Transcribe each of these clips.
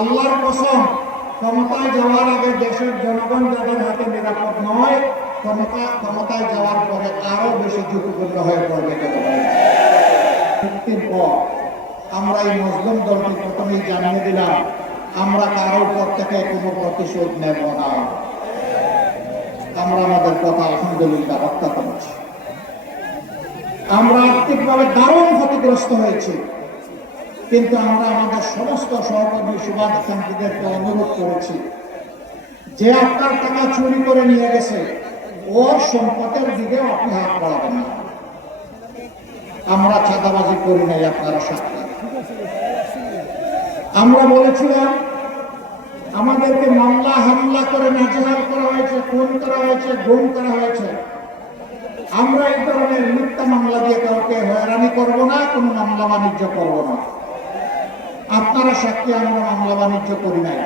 আল্লাহর কসম, ক্ষমতায় যাওয়ার আগে দেশের জনগণ যাদের হাতে নিরাপদ নয়, ক্ষমতায় যাওয়ার পরে আরো বেশি ঝুঁকিপূর্ণ হয়ে পড়বে। মুক্তির পর আমরা এই মুসলিম দলটি প্রথমেই জানিয়ে দিলাম, আমরা কারোর পর থেকে কোনো প্রতিশোধ নেব না। আমরা আমাদের কথা আলহামদুলিল্লাহ রক্ষা করেছি। আমরা আর্থিকভাবে দারুণ ক্ষতিগ্রস্ত হয়েছি, কিন্তু আমরা আমাদের সমস্ত সহকর্মী শুভাকাঙ্ক্ষীদেরকে অনুরোধ করেছি যে আপনার টাকা চুরি করে নিয়ে গেছে, ওর সম্পদের দিকেও আপনি হাত বাড়াবেন না। আমরা চাঁদাবাজি করি নাই, আপনারা সাক্ষী। আমরা বলেছিলাম আমাদেরকে মামলা হামলা করে নাজেহাল করা হয়েছে, খুন করা হয়েছে, গুম করা হয়েছে। আমরা এই ধরনের মিথ্যা মামলা দিয়ে কাউকে হয়রানি করব না, কোনো মামলা বাণিজ্য করব না। আপনারা সাক্ষী, আমরা মামলা বাণিজ্য করি নাই।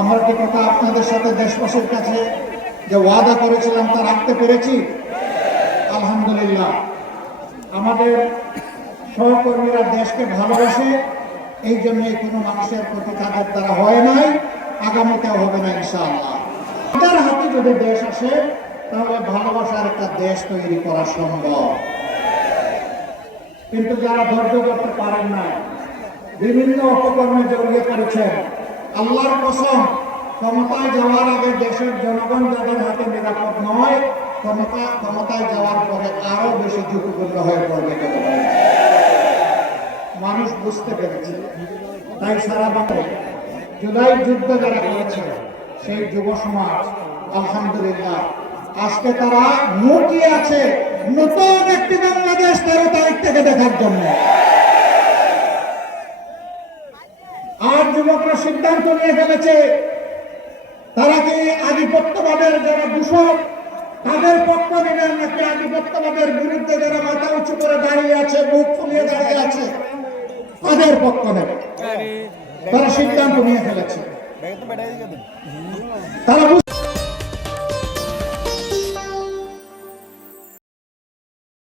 আমরা কি কথা আপনাদের সাথে দেশবাসীর কাছে যে ওয়াদা করেছিলাম তা রাখতে পেরেছি? আলহামদুলিল্লাহ। আমাদের সহকর্মীরা দেশকে ভালোবাসে, এই জন্যই কোনো মানুষের প্রতি তাদের দ্বারা হয় নাই, আগামীতেও হবে না ইনশাআল্লাহ। তাদের হাতে যদি দেশ আসে, তাহলে ভালোবাসার একটা দেশ তৈরি করা সম্ভব। কিন্তু যারা ধৈর্য করতে পারেন না, বিভিন্ন অপকর্মে জড়িয়ে পড়েছেন, আল্লাহর কসম, ক্ষমতায় যাওয়ার আগে দেশের জনগণ যাদের হাতে নিরাপদ নয়, ক্ষমতায় যাওয়ার পরে আরো বেশি ঝুঁকিপূর্ণ হয়ে পড়বে। মানুষ বুঝতে পেরেছে, তাই সারা বাংলায় জুলাই যুদ্ধ যারা করেছে সেই যুব সমাজ আলহামদুলিল্লাহ আজকে তারা মুখিয়ে আছে নতুন একটি বাংলাদেশ 13 তারিখ থেকে দেখার জন্য। আর যুবকরা সিদ্ধান্ত নিয়ে ফেলেছে, তারা কি আধিপত্যবাদের যারা দূষক তাদের পক্ষ নেবেন, নাকি আধিপত্যবাদের বিরুদ্ধে যারা মাথা উঁচু করে দাঁড়িয়ে আছে, মুখ ফুলিয়ে দাঁড়িয়ে আছে, তাদের পক্ষ নেবে? তারা সিদ্ধান্ত নিয়ে ফেলেছে। তারা